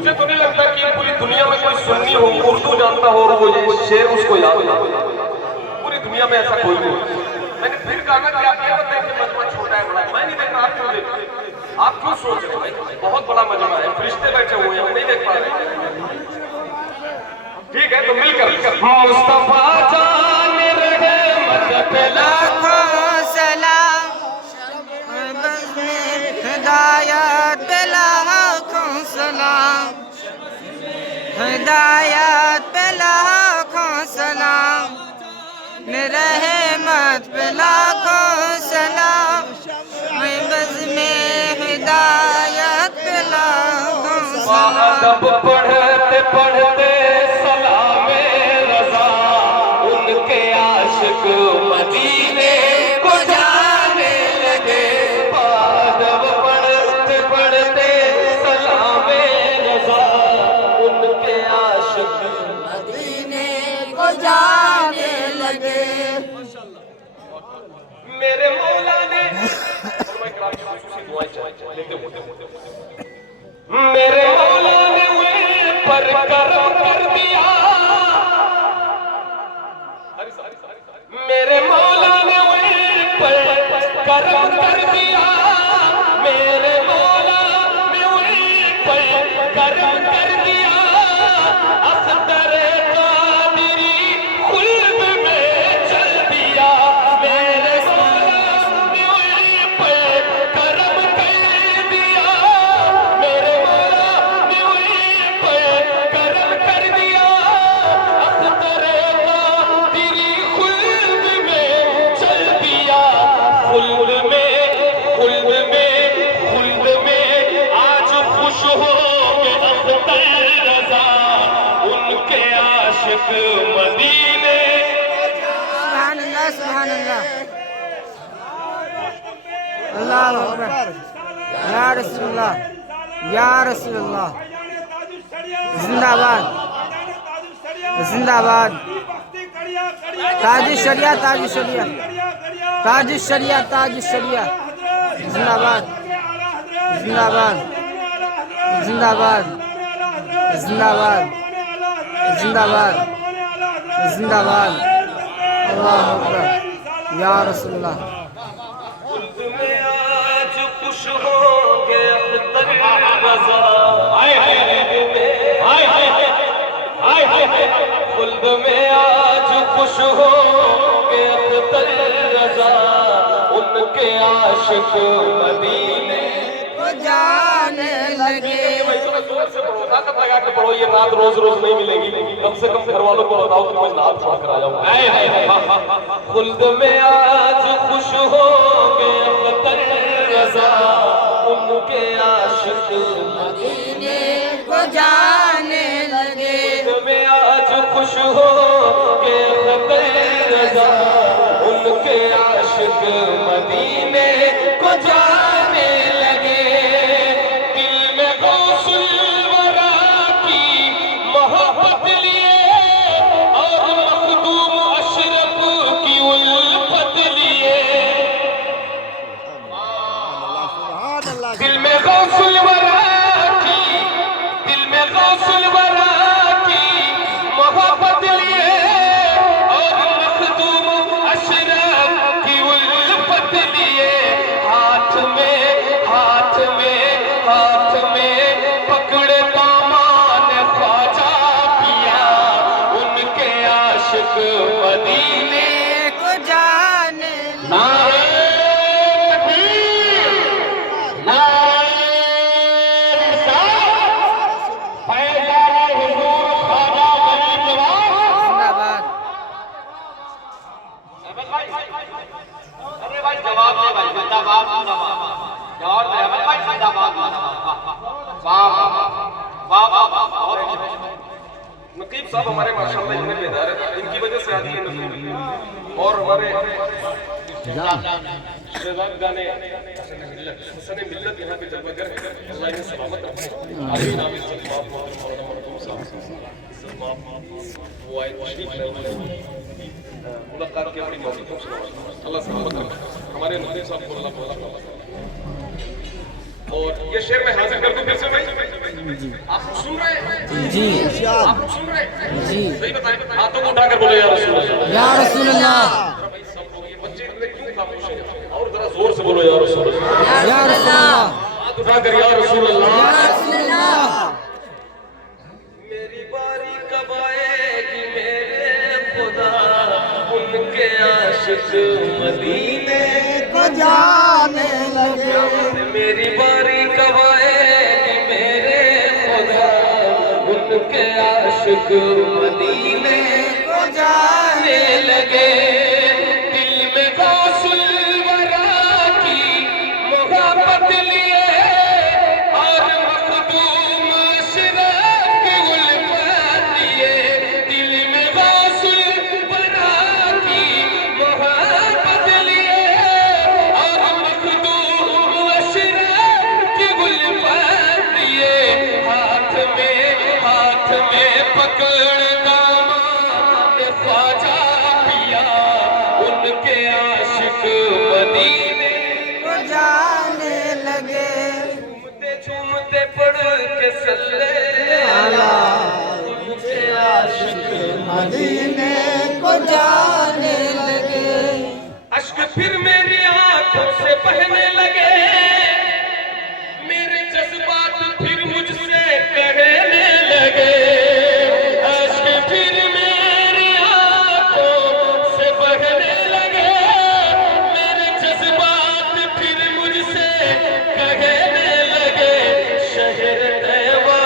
مجھے تو نہیں لگتا کہ پوری دنیا میں کوئی سنی ہو اردو جانتا ہو اور وہ یہ شعر اس کو یاد نہ ہو، پوری دنیا میں ایسا کوئی نہیں۔ میں نے پھر کہا نا کہ آپ یہ مت دیکھیں مجمع چھوٹا ہے بڑا، میں نہیں دیکھ رہا، آپ کیوں دیکھ رہے ہیں؟ آپ کیوں سوچ رہے ہیں بھائی بہت بڑا مجمع ہے، فرشتے بیٹھے ہوئے ہیں، ہم نہیں دیکھ پا رہے۔ ٹھیک ہے تو مل کر مصطفیٰ جان رحمت پہ لاکھوں سلام، ہدایت پہ لاکھوں سلام، ہدایت پہ لاکھوں سلام، رحمت پہ لاکھوں سلام، بز میں ہدایت پہ لاکھوں سلام۔ ادب پڑھتے پڑھتے سلام رضا ان کے عاشق مدینے کو جانے لگے۔ ادب پڑھتے پڑھتے سلام رضا ان کے عاشق مدینے کو جانے لگے۔ میرے مولا نے میرے مولا نے ان پر کرم کر دیا، میرے مولا نے ان پر کرم کر دیا، میرے مولا نے ان پر کرم کر دیا۔ اختر قادری خلد میں چل دیا، میرے مولا نے ان پر کرم کر دیا، میرے مولا نے ان پر کرم کر دیا۔ اختر قادری خلد میں چل دیا، خلد میں آج خوش ہو کہ اختر رضا ان کے عاشق مدینے۔ سبحان اللہ سبحان اللہ، اللہ اکبر، یا رسول اللہ یا رسول اللہ، زندہ باد زندہ باد، تاج الشریعہ تاج الشریعہ تاج الشریعہ تاج الشریعہ، زندہ باد زندہ باد زندہ باد زندہ باد زندہ باد زندہ باد، اللہ اکبر، یا رسول اللہ۔ خلد میں آج خوش ہوں گے اختر رضا، خلد میں آج خوش ہوں گے اختر رضا ان کے عاشق مدینے کو جانے لگے۔ زور سے پڑھو، طاقت لگا کے پڑھو، یہ رات روز روز نہیں ملے گی، کم سے کم گھر والوں کو بتاؤ کہ میں نعت پڑھ کر آیا ہوں۔ خلد میں آج خوش ہو گے اختر رضا ان کے عاشق مدینے کو جانے لگے۔ خلد میں آج خوش ہو گے اختر رضا ان کے عاشق مدینے کو جانے لگے۔ دل میں غوث الورا کی محبت لیے اور مخدوم اشرف کی الفت لیے، دل میں غوث الورا کی، دل میں غوث الورا کی محبت لیے اور مخدوم اشرف کی الفت لیے۔ ہاتھ میں پکڑے دامان خواجہ پیا ان کے عاشق مدینے کو جانے نعرہ تکبیر، نعرہ رسالت، فیضان حضور خواجہ غریب نواز۔ زندہ باد۔ ارے بھائی جواب دے بھائی، زندہ باد جواب دے بھائی، زندہ باد۔ نقیب صاحب ہمارے ماشاءاللہ اتنے بیدار ہیں، ان کی وجہ سے آتی ہے نقیب، اور ہمارے شہزاد گانے حسن ملت یہاں پہ جلوہ گر ہے، اللہ انہیں سلامت رکھے۔ آمین آمین، سلمات مولانا مرحوم صاحب، سلمات وہ آئے تشریف لے ملاقات کی اپنی موقع، اللہ سلامت رکھے۔ ہمارے نقیب صاحب کو اللہ اور یہ شعر میں حاضر کر دوں پھر سے بھائی آپ سن رہے ہیں جی آپ سن رہے ہیں جی صحیح بتائیں ہاتھوں کو اٹھا کر بولو یا رسول اللہ یا رسول اللہ بھائی سب لوگ یہ بچے اتنے کیوں خاموش ہیں اور ذرا زور سے بولو یا رسول اللہ یا رسول اللہ ہاتھ اٹھا کر یا رسول اللہ یا رسول اللہ میری باری کب آئے گی میرے خدا ان کے عاشق مدینے کو جانے لگے میری باری کب آئے گی میرے خدا ان کے عاشق مدینے کو جانے لگے دل میں غوث الورا کی محبت لیے اور مخدوم اشراف کی الفت لیے دل میں غوث الورا کی محبت لیے اور مخدوم اشراف کی الفت لیے ہاتھ میں پکڑ دامان خواجہ پیا ان کے عاشق مدینے کو جانے لگے جھومتے پڑھ کے سلے ان کے عاشق مدینے کو جانے لگے اشک پھر میری آنکھوں سے بہنے لگے میرے جذبات پھر مجھ سے کہنے لگے اشک پھر میری آنکھوں سے بہنے لگے میرے جذبات پھر مجھ سے کہنے لگے شہر تیوا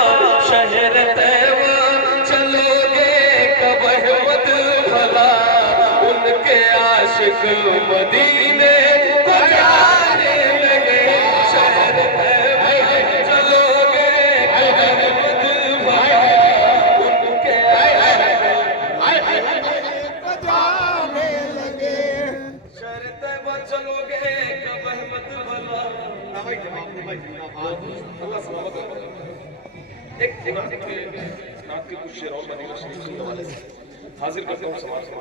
چلو گے کب احمد بھلا ان کے عاشق مدینے کو جانے لگے شہر تیوا چلو گے کب احمد بھلا ان کے عاشق کو جانے لگے شہر تیوا چلو گے کب احمد بھلا اللہ سلامت رکھے ایک نعت کے کچھ شعر اور مدینہ شریف کے حوالے سے حاضر کرتا ہوں سماج سے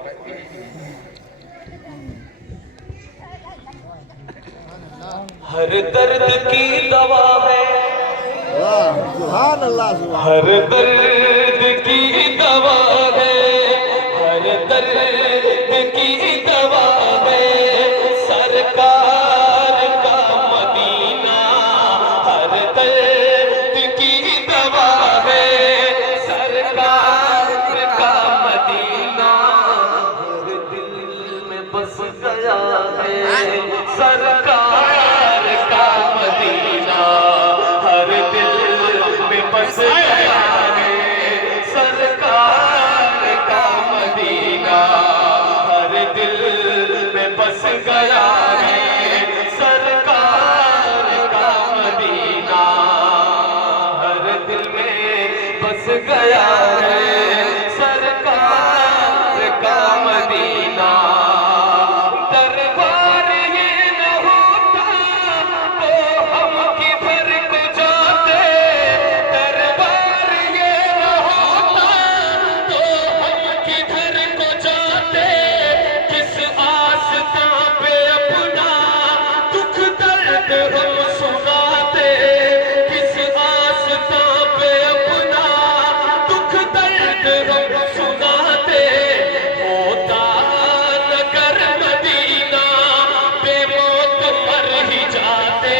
ہر درد کی دوا ہے سبحان اللہ ہر درد کی دوا ہے ہر درد کی دوا ہے سرکار کا مدینہ ہر درد کی دوا ہے سرکار کا مدینہ ہر دل میں بس گیا ہے سرکار کا مدینہ ہر دل میں بس گیا ہے سرکار کا مدینہ ہر دل میں بس گیا ہے سرکار کا مدینہ ہر دل میں بس گیا ہے سرکار کا مدینہ دربار یہ نہ ہوتا تو ہم کدھر کو جاتے دربار یہ نہ ہوتا تو ہم کدھر کو جاتے کس آستاں پہ اپنا دکھ درد ہم سناتے کس آستاں پہ اپنا دکھ درد ہم سناتے ہوتا نگر مدینہ بے موت مر ہی جاتے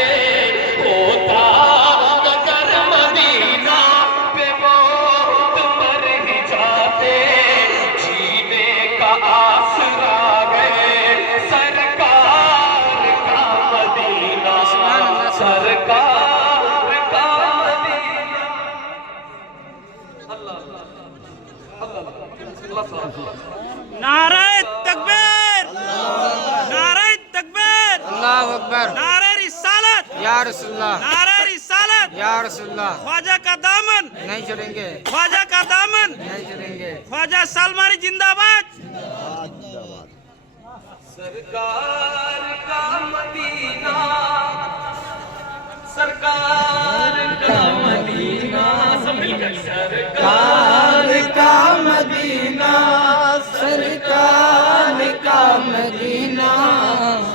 ہوتا نگر مدینہ بے موت مر ہی جاتے جینے کا آسرا گئے سرکار کا مدینہ سرکار کا مدینہ اللہ نعرہ تکبیر نعرہ تکبیر اللہ اکبر نعرہ رسالت یا رسول اللہ نعرہ رسالت یا رسول اللہ خواجہ کا دامن نہیں چھوڑیں گے خواجہ کا دامن نہیں چھوڑیں گے خواجہ سالماری زندہ باد سرکار کا مدینہ سرکار کا مدینہ سب مل کر سرکار کا مدینہ سرکار کا مدینہ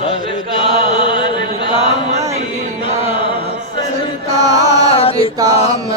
سرکار کا مدینہ سرکار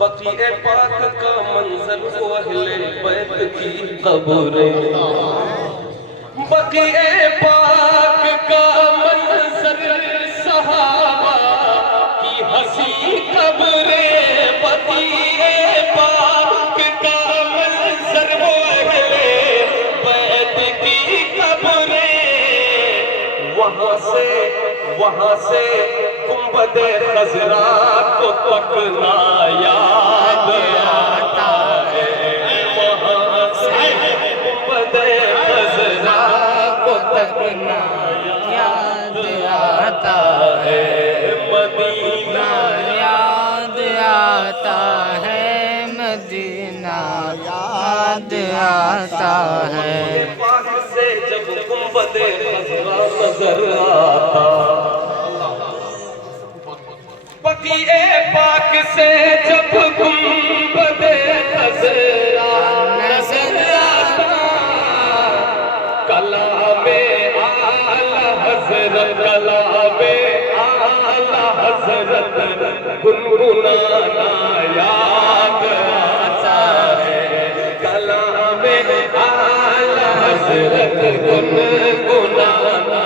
بقیع پاک کا منظر وہ اہل بیت کی قبریں بقیع پاک کا منظر صحابہ کی حسی قبریں بقیع پاک کا منظر وہ اہل بیت کی قبریں وہاں سے گنبد خضرا کو تکنا یاد آتا ہے وہاں سے گنبد خضرا کو تکنا یاد آتا ہے مدینہ یاد آتا ہے مدینہ یاد آتا ہے پاک سے جب گنبد خضرا نظر آتا بقیع پاک سے جب گنبد خضرا نظر آتا کلام اعلی حضرت کلام اعلی حضرت گنگنانا یاد آتا ہے کلام اعلی حضرت گنگنانا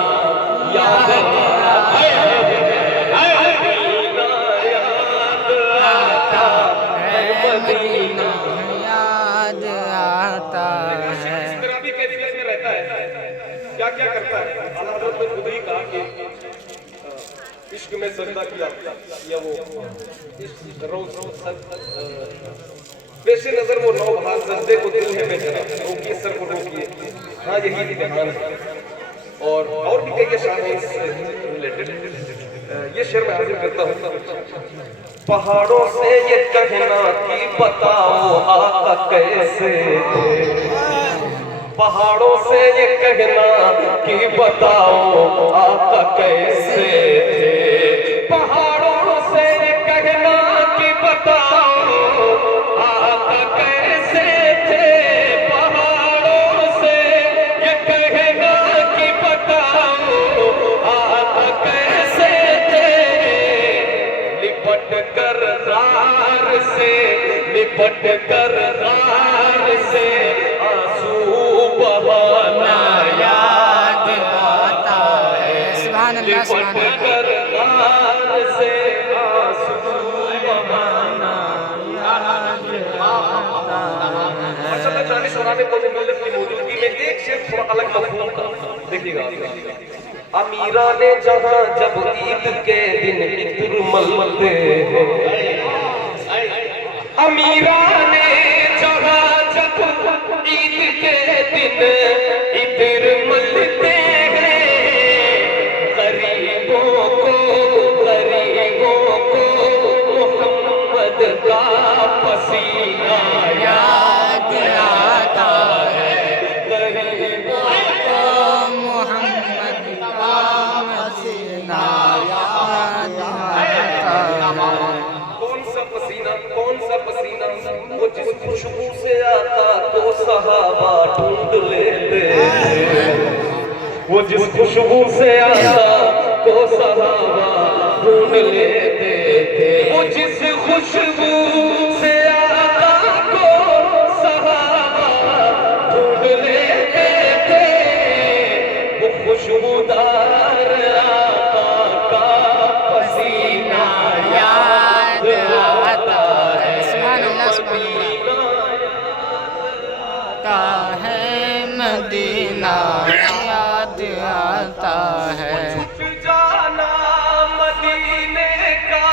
یاد آتا ہے مدینہ یاد آتا ہے اس طرح بھی کیفیت میں رہتا ہے کیا کیا کرتا ہے اعلیٰ حضرت نے خود ہی کہا کہ عشق میں سجدہ کیا یا وہ پیش نظر وہ نو بہار سجدے کو دل ہے بے جرا روکیے سر کو روکیے ہاں یہی امتحان ہے اور بھی کئی اشعار ہیں اس سے ریلیٹڈ یہ شعر میں حاضر کرتا ہوں پہاڑوں سے یہ کہنا کہ بتاؤ آقا کیسے تھے پہاڑوں سے یہ کہنا کہ بتاؤ آقا کیسے تھے پہاڑوں سے یہ کہنا کہ بتاؤ آقا کیسے تھے پہاڑوں سے یہ کہنا کہ بتاؤ آقا کیسے تھے لپٹ کر غار سے آنسو بہانا یاد آتا ہے سبحان اللہ سبحان لپٹ اللہ کر غار سے آنسو بہانا ماشاءاللہ 40 سرانے قومی ملت کی موجودگی میں ایک شعر تھوڑا الگ مفہوم کا دیکھیے گا امیران جہاں جب عید کے دن عطر ملتے ہیں امیران جہاں جب عید کے دن عطر ملتے ہیں غریبوں کو محمد کا پسینہ یاد آتا ہے غریبوں کو محمد کا مدینہ یاد آتا ہے کون سا پسینہ وہ جس خوشبو سے آتا تو صحابہ ڈھونڈ لیتے وہ جس خوشبو سے آتا تو صحابہ ڈھونڈ لیتے وہ جس خوشبو سے آتا کو صحابہ ڈھونڈ لیتے تھے وہ خوشبودار آقا کا پسینہ یاد آتا ہے سبحان اللہ سبحان اللہ آتا ہے مدینہ یاد آتا ہے چھٹ جانا مدینے کا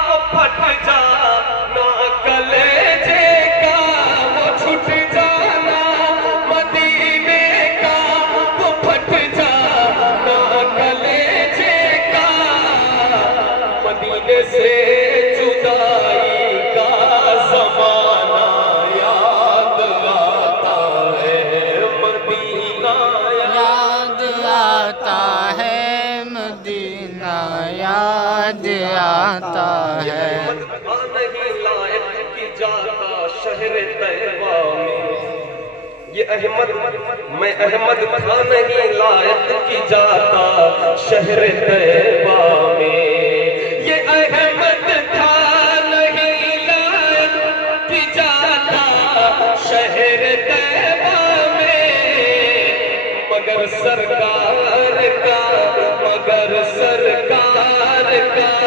وہ پھٹ جانا کلیجے کا وہ چھٹ جانا مدینے کا وہ پھٹ جانا کلیجے کا مدینے سے جدائی کا زمانہ یاد آتا ہے مدینہ یاد آتا ہے مدینہ یاد آتا ہے نہیں لائق کی جاتا شہر طیبہ میں یہ احمد میں احمد تھا نہیں لائق کی جاتا شہر طیبہ میں یہ احمد تھا نہیں لائق شہر طیبہ میں، مگر سرکار کا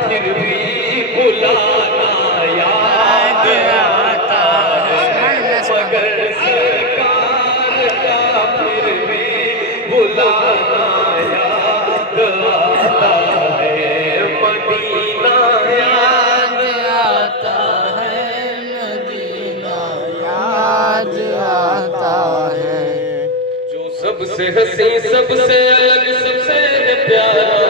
پھر بھی بلانا یاد آتا ہے، مگر سرکار کا پھر بھی بلانا یاد آتا ہے، مدینہ یاد آتا ہے، مدینہ یاد آتا ہے، جو سب سے حسین، سب سے الگ، سب سے پیارا